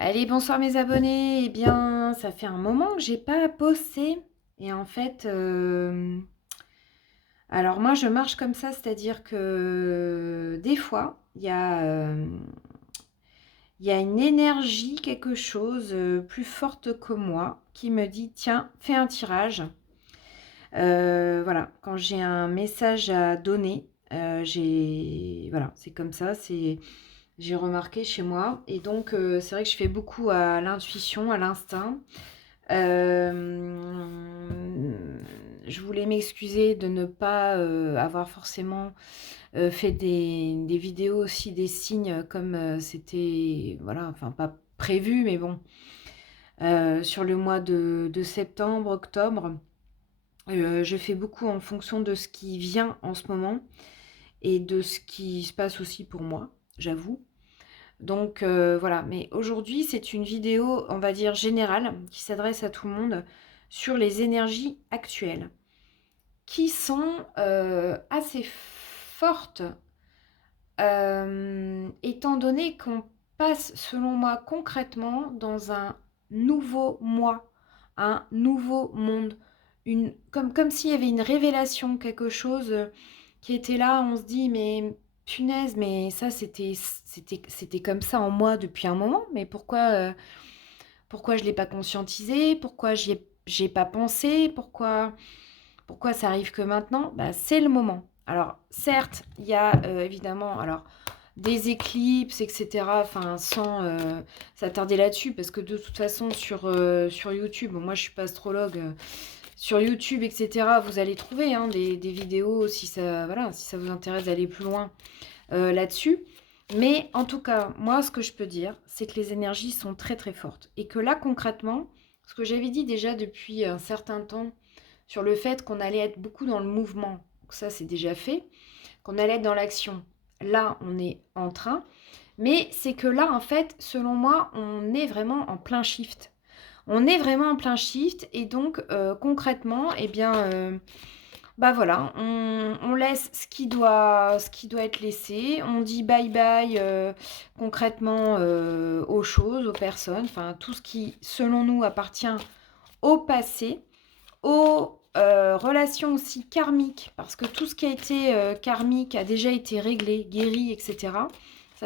Allez, bonsoir mes abonnés. Eh bien, ça fait un moment que j'ai pas posté. Et en fait, alors moi je marche comme ça, c'est-à-dire que des fois, il y a une énergie, quelque chose plus forte que moi qui me dit, tiens, fais un tirage. Voilà, quand j'ai un message à donner, voilà, c'est comme ça, j'ai remarqué chez moi. Et donc, c'est vrai que je fais beaucoup à l'intuition, à l'instinct. Je voulais m'excuser de ne pas avoir forcément fait des vidéos aussi, des signes comme c'était, voilà, enfin pas prévu, mais bon, sur le mois de septembre, octobre, je fais beaucoup en fonction de ce qui vient en ce moment et de ce qui se passe aussi pour moi, j'avoue. Donc voilà, mais aujourd'hui c'est une vidéo, on va dire générale, qui s'adresse à tout le monde sur les énergies actuelles, qui sont assez fortes, étant donné qu'on passe, selon moi, concrètement dans un nouveau moi, un nouveau monde, comme s'il y avait une révélation, quelque chose qui était là. On se dit, mais punaise, mais ça c'était comme ça en moi depuis un moment, mais pourquoi je ne l'ai pas conscientisé, pourquoi j'ai pas pensé, pourquoi ça arrive que maintenant? Bah, c'est le moment. Alors certes, il y a évidemment alors des éclipses, etc. Enfin, sans s'attarder là-dessus, parce que de toute façon sur YouTube, bon, moi je suis pas astrologue, sur YouTube, etc. Vous allez trouver des vidéos si ça, voilà, si ça vous intéresse d'aller plus loin là-dessus. Mais en tout cas, moi, ce que je peux dire, c'est que les énergies sont très très fortes. Et que là, concrètement, ce que j'avais dit déjà depuis un certain temps sur le fait qu'on allait être beaucoup dans le mouvement, donc ça c'est déjà fait, qu'on allait être dans l'action. Là, on est en train. Mais c'est que là, en fait, selon moi, on est vraiment en plein shift. On est vraiment en plein shift et donc concrètement, eh bien, bah voilà, on laisse ce qui doit être laissé. On dit bye bye concrètement aux choses, aux personnes, enfin tout ce qui, selon nous, appartient au passé, aux relations aussi karmiques, parce que tout ce qui a été karmique a déjà été réglé, guéri, etc.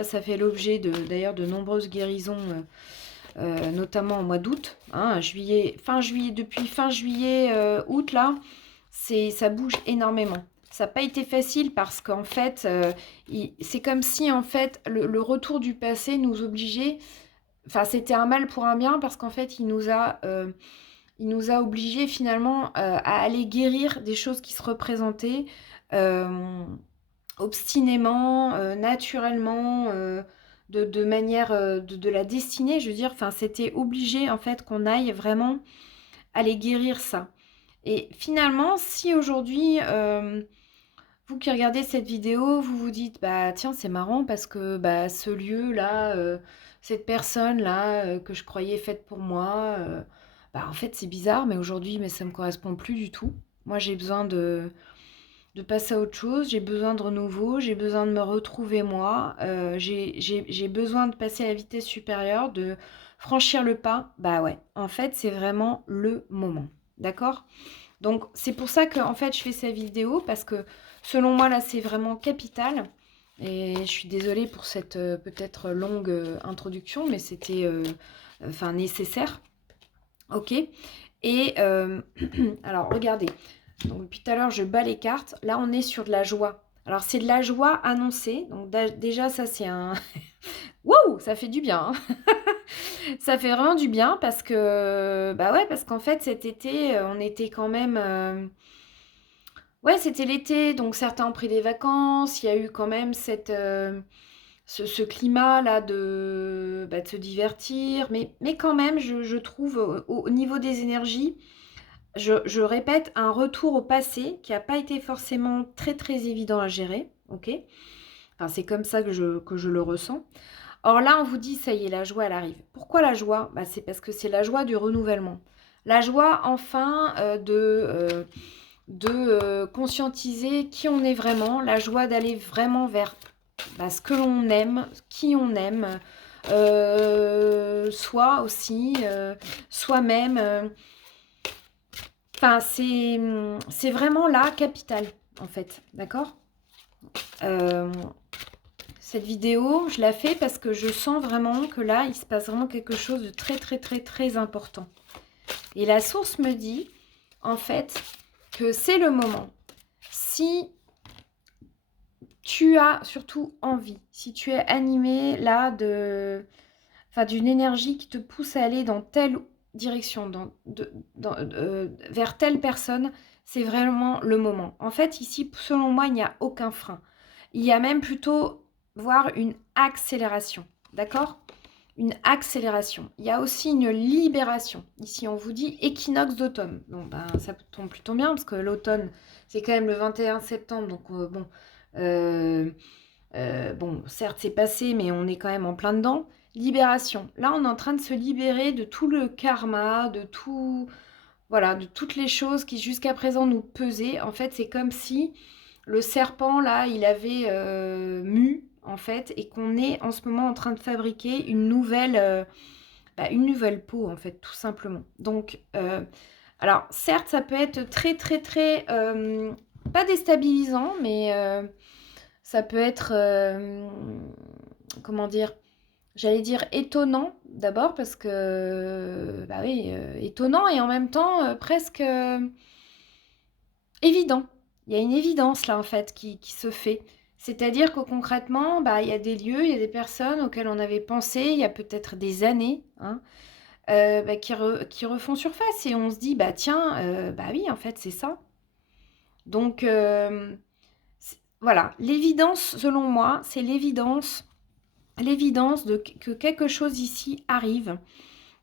Ça fait l'objet d'ailleurs de nombreuses guérisons, notamment au mois d'août, hein, juillet, fin juillet, depuis fin juillet, août là, ça bouge énormément. Ça n'a pas été facile parce qu'en fait, c'est comme si en fait le retour du passé nous obligeait. Enfin, c'était un mal pour un bien parce qu'en fait, il nous a obligés finalement à aller guérir des choses qui se représentaient euh, obstinément, naturellement, de manière de la destinée, je veux dire. Enfin, c'était obligé en fait qu'on aille vraiment aller guérir ça. Et finalement, si aujourd'hui, vous qui regardez cette vidéo, vous vous dites, bah tiens, c'est marrant parce que bah, ce lieu-là, cette personne-là que je croyais faite pour moi, bah en fait c'est bizarre, mais aujourd'hui, mais ça me correspond plus du tout. Moi, j'ai besoin de passer à autre chose, j'ai besoin de renouveau, j'ai besoin de me retrouver moi, j'ai besoin de passer à la vitesse supérieure, de franchir le pas. Bah ouais, en fait, c'est vraiment le moment. D'accord? Donc c'est pour ça que en fait je fais cette vidéo parce que selon moi là c'est vraiment capital. Et je suis désolée pour cette peut-être longue introduction, mais c'était enfin nécessaire. Ok. Et alors regardez. Donc depuis tout à l'heure je bats les cartes. Là on est sur de la joie. Alors c'est de la joie annoncée. Donc déjà ça c'est un. Waouh, ça fait du bien, hein. Ça fait vraiment du bien parce que bah ouais, parce qu'en fait cet été on était quand même ouais, c'était l'été, donc certains ont pris des vacances. Il y a eu quand même ce climat-là de se divertir. Mais quand même, je trouve, au niveau des énergies, je répète, un retour au passé qui n'a pas été forcément très, très évident à gérer. Ok. Enfin, c'est comme ça que je le ressens. Or là, on vous dit, ça y est, la joie, elle arrive. Pourquoi la joie? Bah, c'est parce que c'est la joie du renouvellement. La joie, enfin, de conscientiser qui on est vraiment, la joie d'aller vraiment vers ce que l'on aime, qui on aime, soi aussi, soi-même. Enfin, c'est vraiment là capital, en fait, d'accord? Euh, Cette vidéo, je la fais parce que je sens vraiment que là, il se passe vraiment quelque chose de très, très, très, très important. Et la source me dit, en fait, que c'est le moment. Si tu as surtout envie, si tu es animé là d'une énergie qui te pousse à aller dans telle direction, vers telle personne, c'est vraiment le moment. En fait, ici, selon moi, il n'y a aucun frein. Il y a même plutôt, voire une accélération. D'accord? Une accélération. Il y a aussi une libération. Ici, on vous dit équinoxe d'automne. Bon, ben, ça tombe plutôt bien parce que l'automne, c'est quand même le 21 septembre. Donc, bon, bon, certes, c'est passé, mais on est quand même en plein dedans. Libération. Là, on est en train de se libérer de tout le karma, de tout, voilà, de toutes les choses qui jusqu'à présent nous pesaient. En fait, c'est comme si le serpent, là, il avait mu, en fait, et qu'on est en ce moment en train de fabriquer une nouvelle peau, en fait, tout simplement. Donc, alors, certes, ça peut être très, très, très, pas déstabilisant, mais ça peut être, comment dire, j'allais dire étonnant d'abord parce que, bah oui, étonnant et en même temps presque évident. Il y a une évidence là en fait qui se fait. C'est-à-dire que concrètement, bah, il y a des lieux, il y a des personnes auxquelles on avait pensé il y a peut-être des années, hein, bah, qui refont surface et on se dit, bah tiens, bah oui, en fait, c'est ça. Donc, voilà, l'évidence, selon moi, c'est l'évidence que quelque chose ici arrive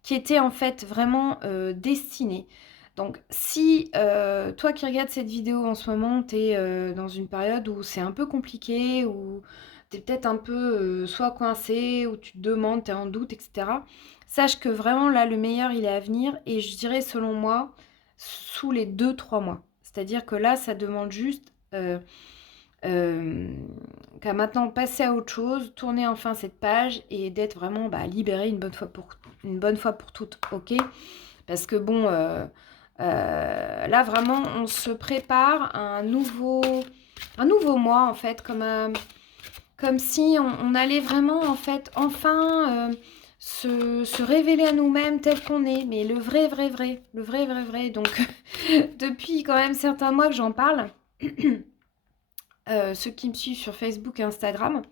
qui était en fait vraiment destiné. Donc si toi qui regardes cette vidéo en ce moment, tu es dans une période où c'est un peu compliqué, où tu es peut-être un peu soit coincé, ou tu te demandes, tu es en doute, etc. Sache que vraiment là, le meilleur, il est à venir, et je dirais selon moi, sous les 2-3 mois. C'est-à-dire que là, ça demande juste euh, qu'à maintenant passer à autre chose, tourner enfin cette page et d'être vraiment libéré une bonne fois pour toutes, ok? Parce que bon, là vraiment, on se prépare à un nouveau mois en fait, comme si on allait vraiment en fait enfin se révéler à nous-mêmes tel qu'on est, mais le vrai, vrai, vrai, le vrai, vrai, vrai. Donc depuis quand même certains mois que j'en parle. Ceux qui me suivent sur Facebook et Instagram.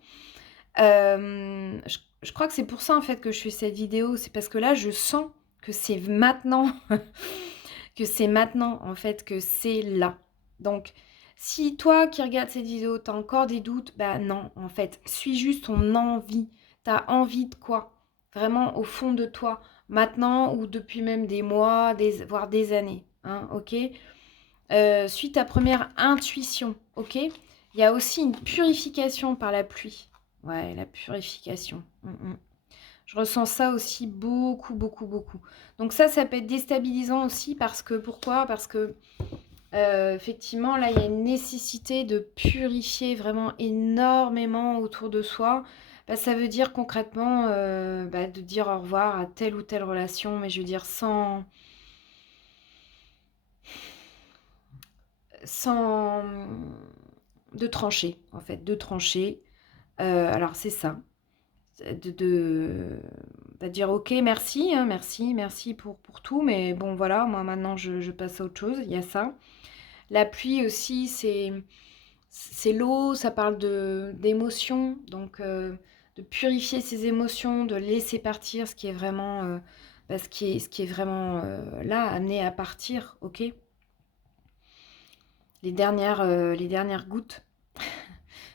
Je crois que c'est pour ça en fait que je fais cette vidéo. C'est parce que là, je sens que c'est maintenant, que c'est maintenant en fait, que c'est là. Donc, si toi qui regardes cette vidéo, t'as encore des doutes, bah non, en fait, suis juste ton envie. T'as envie de quoi? Vraiment au fond de toi, maintenant ou depuis même des mois, voire des années, hein, ok? Suis ta première intuition, ok? Il y a aussi une purification par la pluie. Ouais, la purification. Je ressens ça aussi beaucoup, beaucoup, beaucoup. Donc ça peut être déstabilisant aussi parce que, pourquoi? Parce que, effectivement, là, il y a une nécessité de purifier vraiment énormément autour de soi. Bah, ça veut dire concrètement de dire au revoir à telle ou telle relation, mais je veux dire sans de trancher, en fait, de trancher. Alors, c'est ça. Dire ok, merci, hein, merci, merci pour tout, mais bon, voilà, moi maintenant je passe à autre chose. Il y a ça. La pluie aussi, c'est l'eau, ça parle d'émotions, donc de purifier ses émotions, de laisser partir ce qui est vraiment, ce qui est vraiment là, amené à partir, ok? Les dernières gouttes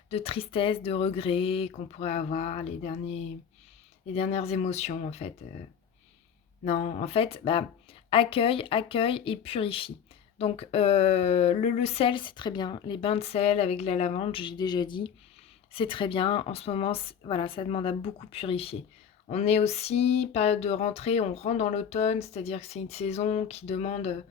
de tristesse, de regret qu'on pourrait avoir, les dernières émotions en fait. Non, en fait, accueille, accueille et purifie. Donc le sel, c'est très bien. Les bains de sel avec la lavande, j'ai déjà dit, c'est très bien. En ce moment, voilà, ça demande à beaucoup purifier. On est aussi période de rentrée, on rentre dans l'automne, c'est-à-dire que c'est une saison qui demande,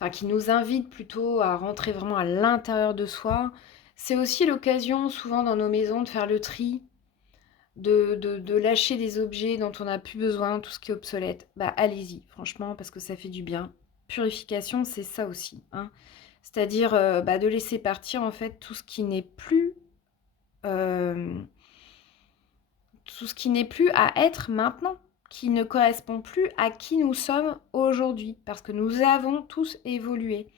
enfin, qui nous invite plutôt à rentrer vraiment à l'intérieur de soi. C'est aussi l'occasion, souvent dans nos maisons, de faire le tri, de lâcher des objets dont on n'a plus besoin, tout ce qui est obsolète, bah allez-y, franchement, parce que ça fait du bien. Purification, c'est ça aussi, hein. C'est-à-dire bah, de laisser partir en fait euh, tout ce qui n'est plus à être maintenant, qui ne correspond plus à qui nous sommes aujourd'hui, parce que nous avons tous évolué.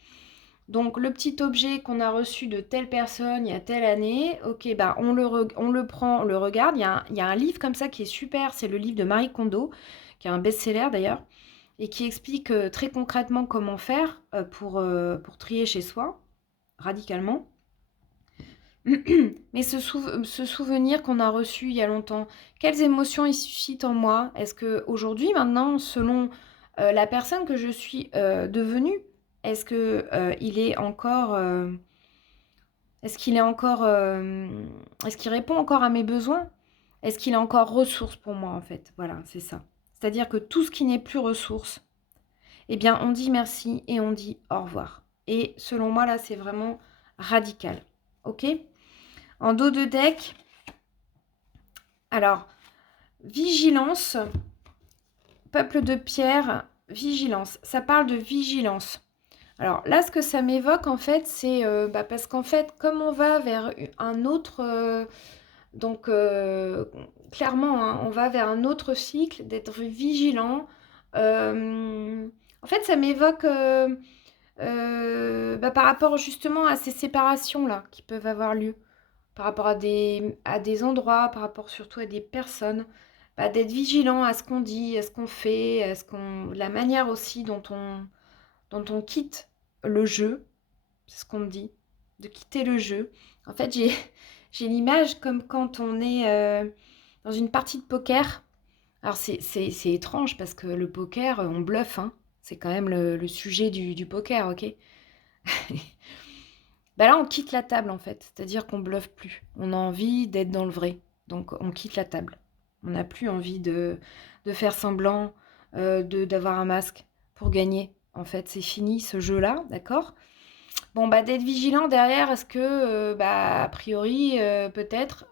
Donc le petit objet qu'on a reçu de telle personne il y a telle année, ok, bah on le prend, on le regarde. Il y a un livre comme ça qui est super, c'est le livre de Marie Kondo, qui est un best-seller d'ailleurs, et qui explique très concrètement comment faire pour trier chez soi, radicalement. Mais ce souvenir qu'on a reçu il y a longtemps, quelles émotions il suscite en moi? Est-ce que aujourd'hui, maintenant, selon la personne que je suis devenue, est-ce que il est encore, est-ce qu'il est encore, est-ce qu'il répond encore à mes besoins? Est-ce qu'il est encore ressource pour moi en fait? Voilà, c'est ça. C'est-à-dire que tout ce qui n'est plus ressource, eh bien, on dit merci et on dit au revoir. Et selon moi, là, c'est vraiment radical. Ok? En dos de deck, alors, vigilance, peuple de pierre, vigilance. Ça parle de vigilance. Alors là, ce que ça m'évoque, en fait, c'est bah, parce qu'en fait, comme on va vers un autre... donc, clairement, hein, on va vers un autre cycle, d'être vigilant. En fait, ça m'évoque bah, par rapport justement à ces séparations-là qui peuvent avoir lieu, par rapport à des endroits, par rapport surtout à des personnes, bah, d'être vigilant à ce qu'on dit, à ce qu'on fait, la manière aussi dont on quitte le jeu, c'est ce qu'on me dit, de quitter le jeu. En fait, j'ai l'image comme quand on est dans une partie de poker. Alors, c'est étrange parce que le poker, on bluffe, hein. C'est quand même le sujet du poker, ok? Bah là, on quitte la table en fait, c'est-à-dire qu'on bluffe plus. On a envie d'être dans le vrai, donc on quitte la table. On n'a plus envie de faire semblant, d'avoir un masque pour gagner. En fait, c'est fini ce jeu-là, d'accord? Bon, bah d'être vigilant derrière, est-ce que, bah, a priori, peut-être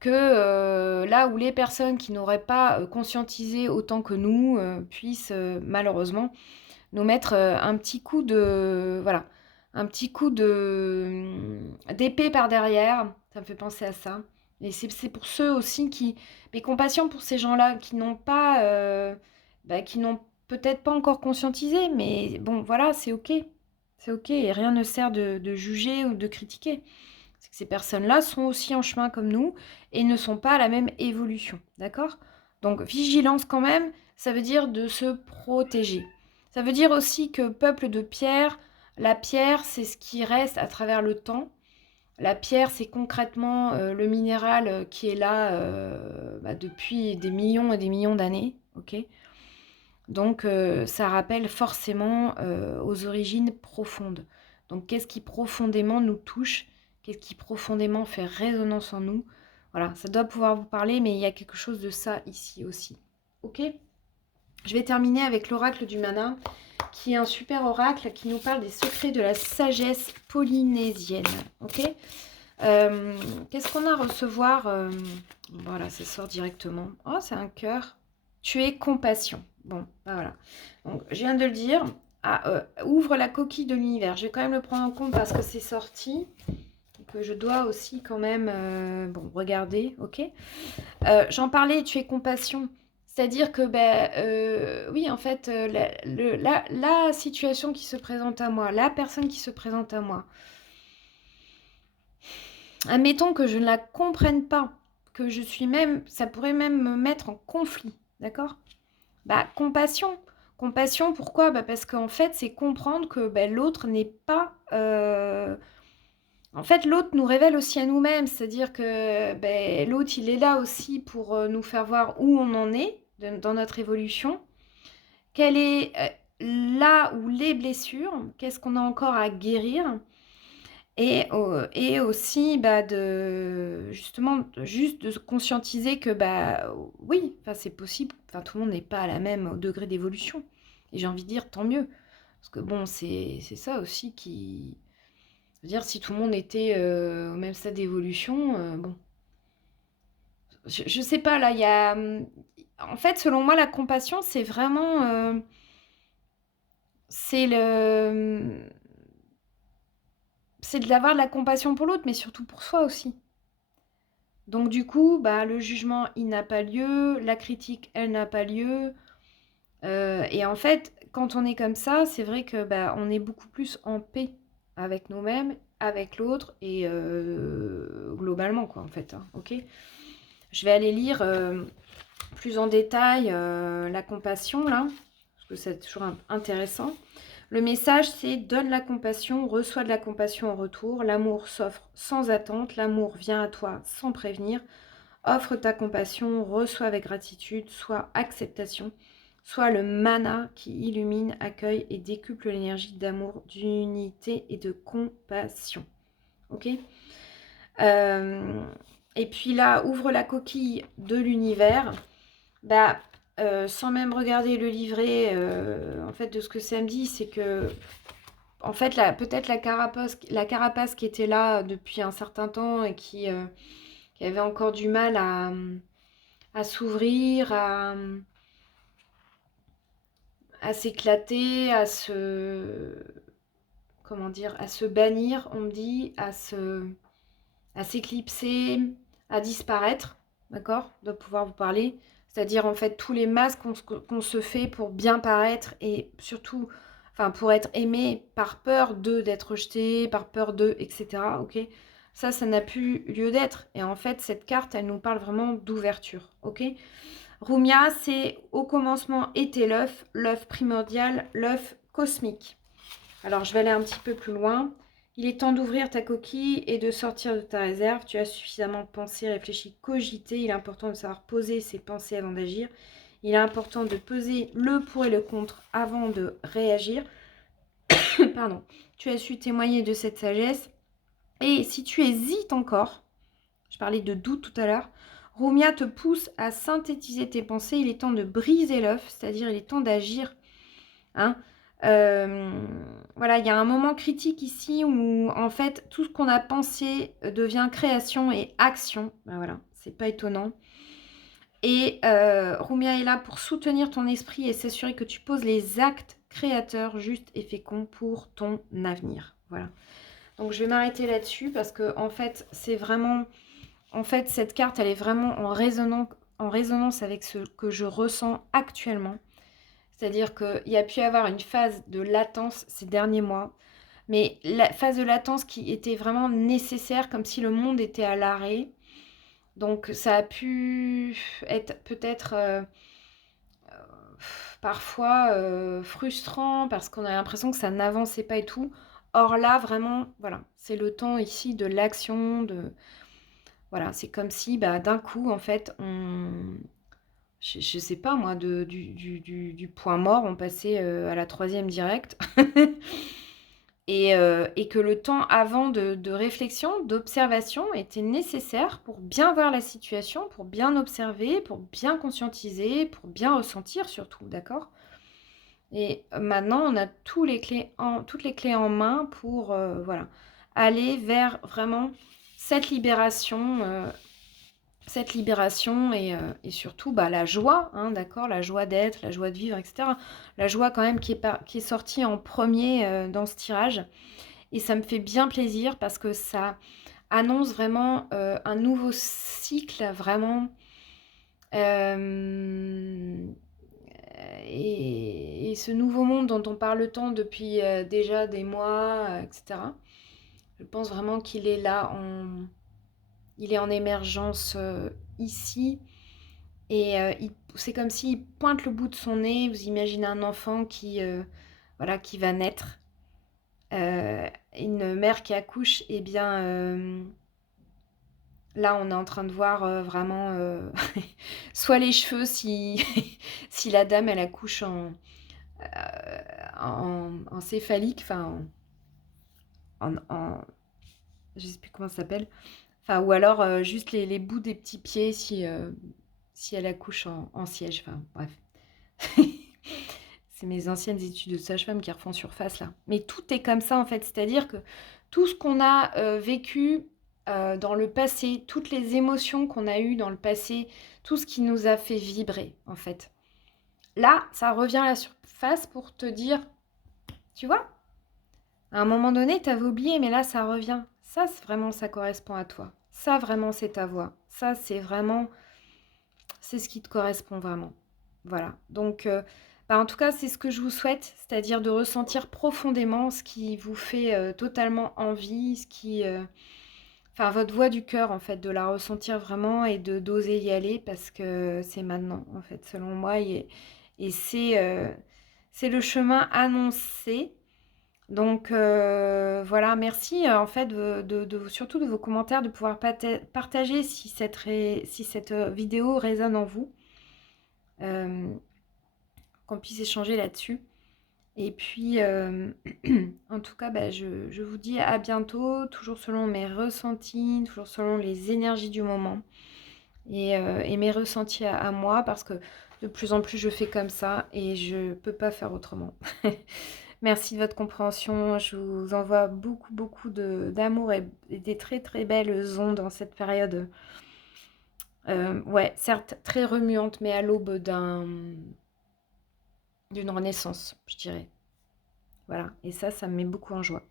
que là où les personnes qui n'auraient pas conscientisé autant que nous puissent malheureusement nous mettre un petit coup de voilà, un petit coup de d'épée par derrière. Ça me fait penser à ça. Et c'est pour ceux aussi qui, mais compassion pour ces gens-là qui n'ont pas, bah, qui n'ont peut-être pas encore conscientisé, mais bon, voilà, c'est ok, c'est ok, et rien ne sert de juger ou de critiquer. C'est que ces personnes-là sont aussi en chemin comme nous et ne sont pas à la même évolution, d'accord? Donc vigilance quand même, ça veut dire de se protéger. Ça veut dire aussi que peuple de pierre, la pierre, c'est ce qui reste à travers le temps. La pierre, c'est concrètement le minéral qui est là bah, depuis des millions et des millions d'années. Ok. Donc, ça rappelle forcément aux origines profondes. Donc, qu'est-ce qui profondément nous touche? Qu'est-ce qui profondément fait résonance en nous? Voilà, ça doit pouvoir vous parler, mais il y a quelque chose de ça ici aussi. Ok? Je vais terminer avec l'oracle du mana, qui est un super oracle qui nous parle des secrets de la sagesse polynésienne. Ok? Qu'est-ce qu'on a à recevoir Voilà, ça sort directement. Oh, c'est un cœur. Tu es compassion. Bon, bah voilà. Donc, je viens de le dire. Ah, ouvre la coquille de l'univers. Je vais quand même le prendre en compte parce que c'est sorti. Et que je dois aussi quand même bon, regarder. Ok. J'en parlais, tu es compassion. C'est-à-dire que, ben, oui, en fait, la situation qui se présente à moi, la personne qui se présente à moi, admettons que je ne la comprenne pas, que je suis même, ça pourrait même me mettre en conflit, d'accord? Bah, compassion. Compassion, pourquoi? Bah, parce qu'en fait, c'est comprendre que bah, l'autre n'est pas... En fait, l'autre nous révèle aussi à nous-mêmes, c'est-à-dire que bah, l'autre, il est là aussi pour nous faire voir où on en est dans notre évolution, quelle est là où les blessures, qu'est-ce qu'on a encore à guérir, et aussi, bah, justement, juste de conscientiser que, bah, oui, c'est possible. Enfin, tout le monde n'est pas à la même degré d'évolution. Et j'ai envie de dire, tant mieux. Parce que bon, c'est ça aussi qui... Je veux dire, si tout le monde était au même stade d'évolution, bon, je sais pas, là, il y a... En fait, selon moi, la compassion, c'est vraiment... c'est le... C'est d'avoir de la compassion pour l'autre, mais surtout pour soi aussi. Donc du coup, bah, le jugement, il n'a pas lieu, la critique, elle n'a pas lieu. Et en fait, quand on est comme ça, c'est vrai que bah, on est beaucoup plus en paix avec nous-mêmes, avec l'autre et globalement, quoi, en fait. Hein, ok. Je vais aller lire plus en détail la compassion, là, parce que c'est toujours intéressant. Le message, c'est donne la compassion, reçois de la compassion en retour. L'amour s'offre sans attente, l'amour vient à toi sans prévenir. Offre ta compassion, reçois avec gratitude, soit acceptation, soit le mana qui illumine, accueille et décuple l'énergie d'amour, d'unité et de compassion. Ok. Et puis là, ouvre la coquille de l'univers. Bah, sans même regarder le livret, en fait, de ce que ça me dit, c'est que, en fait, peut-être la carapace qui était là depuis un certain temps et qui avait encore du mal à s'ouvrir, à s'éclater, comment dire, à se bannir, on me dit, à s'éclipser, à disparaître, d'accord, de pouvoir vous parler. C'est-à-dire en fait tous les masques qu'on se fait pour bien paraître et surtout, enfin pour être aimé par peur d'être rejeté, par peur etc. Ok, ça n'a plus lieu d'être. Et en fait cette carte, elle nous parle vraiment d'ouverture. Ok. Rumia, c'est au commencement était l'œuf primordial, l'œuf cosmique. Alors, je vais aller un petit peu plus loin. Il est temps d'ouvrir ta coquille et de sortir de ta réserve. Tu as suffisamment pensé, réfléchi, cogité. Il est important de savoir poser ses pensées avant d'agir. Il est important de peser le pour et le contre avant de réagir. Pardon. Tu as su témoigner de cette sagesse. Et si tu hésites encore, je parlais de doute tout à l'heure, Rumia te pousse à synthétiser tes pensées. Il est temps de briser l'œuf, c'est-à-dire il est temps d'agir. Hein. Voilà, il y a un moment critique ici où en fait tout ce qu'on a pensé devient création et action. Ben voilà, c'est pas étonnant. Et Rumia est là pour soutenir ton esprit et s'assurer que tu poses les actes créateurs justes et féconds pour ton avenir. Voilà. Donc je vais m'arrêter là-dessus parce que en fait c'est vraiment, en fait cette carte elle est vraiment en résonance avec ce que je ressens actuellement. C'est-à-dire qu'il y a pu y avoir une phase de latence ces derniers mois, mais la phase de latence qui était vraiment nécessaire, comme si le monde était à l'arrêt. Donc ça a pu être peut-être parfois frustrant parce qu'on a l'impression que ça n'avançait pas et tout. Or là, vraiment, voilà, c'est le temps ici de l'action, de... Voilà, c'est comme si bah, d'un coup, en fait, je sais pas moi, du point mort, on passait à la troisième directe. Et que le temps avant de réflexion, d'observation était nécessaire pour bien voir la situation, pour bien observer, pour bien conscientiser, pour bien ressentir surtout, d'accord? Et maintenant, on a toutes les clés en main pour voilà, aller vers vraiment cette libération et surtout bah, la joie, hein, d'accord, la joie d'être, la joie de vivre, etc. La joie quand même qui est sortie en premier dans ce tirage. Et ça me fait bien plaisir parce que ça annonce vraiment un nouveau cycle, vraiment. Euh, et ce nouveau monde dont on parle tant depuis déjà des mois, etc. Je pense vraiment qu'il est là, il est en émergence ici. Et c'est comme s'il pointe le bout de son nez. Vous imaginez un enfant voilà, qui va naître. Une mère qui accouche. Eh bien, là, on est en train de voir vraiment soit les cheveux si, si la dame, elle accouche en céphalique, enfin, je sais plus comment ça s'appelle. Enfin, ou alors juste les bouts des petits pieds si elle accouche en siège. Enfin, bref. C'est mes anciennes études de sage-femme qui refont surface là. Mais tout est comme ça en fait, c'est-à-dire que tout ce qu'on a vécu dans le passé, toutes les émotions qu'on a eues dans le passé, tout ce qui nous a fait vibrer, en fait. Là, ça revient à la surface pour te dire, tu vois, à un moment donné, tu avais oublié, mais là, ça revient. Ça, vraiment, ça correspond à toi. Ça, vraiment, c'est ta voix. Ça, c'est vraiment, c'est ce qui te correspond vraiment. Voilà. Donc, bah, en tout cas, c'est ce que je vous souhaite, c'est-à-dire de ressentir profondément ce qui vous fait totalement envie, ce qui, enfin, votre voix du cœur, en fait, de la ressentir vraiment et de d'oser y aller parce que c'est maintenant, en fait, selon moi, et c'est le chemin annoncé. Donc voilà, merci en fait surtout de vos commentaires, de pouvoir partager si si cette vidéo résonne en vous, euh, qu'on puisse échanger là-dessus. Et puis, en tout cas, bah, je vous dis à bientôt, toujours selon mes ressentis, toujours selon les énergies du moment et mes ressentis à moi, parce que de plus en plus, je fais comme ça et je ne peux pas faire autrement. Merci de votre compréhension. Je vous envoie beaucoup, beaucoup d'amour et des très, très belles ondes dans cette période. Ouais, certes, très remuante, mais à l'aube d'une renaissance, je dirais. Voilà, et ça me met beaucoup en joie.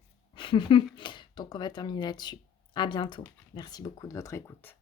Donc, on va terminer là-dessus. À bientôt. Merci beaucoup de votre écoute.